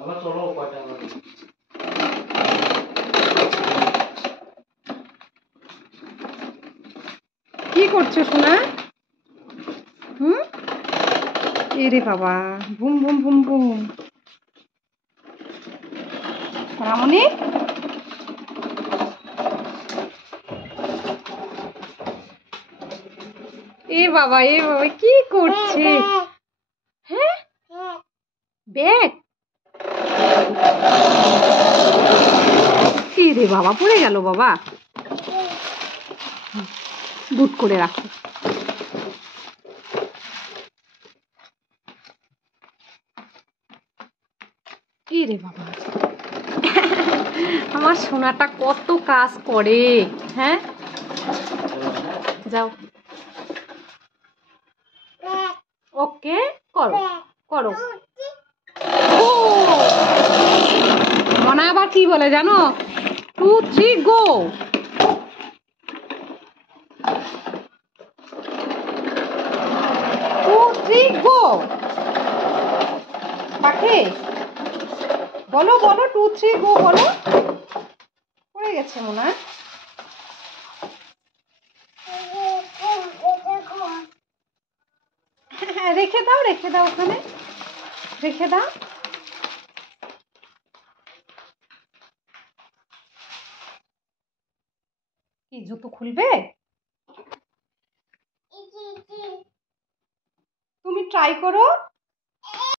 কি করছো সোনা? এরে বাবা, বুম বুম বুম বুম। রামনি, এ বাবা কি করছে? হ্যাঁ, ব্যাগ। কি রে বাবা, পড়ে গেল বাবা। দুধ করে রাখো। কি রে বাবা, আমার সোনাটা কত কাজ করে। হ্যাঁ, যাও। ওকে, করো করো। মনে আবার কি বলে জানো? 2 3 গো। 2 3 গো। পাখি বলো বলো, 2 3 গো বলো। পড়ে গেছে মনে হয়। হ্যাঁ, রেখে দাও ওখানে, রেখে দাও। কি জুতো খুলবে? তুমি ট্রাই করো।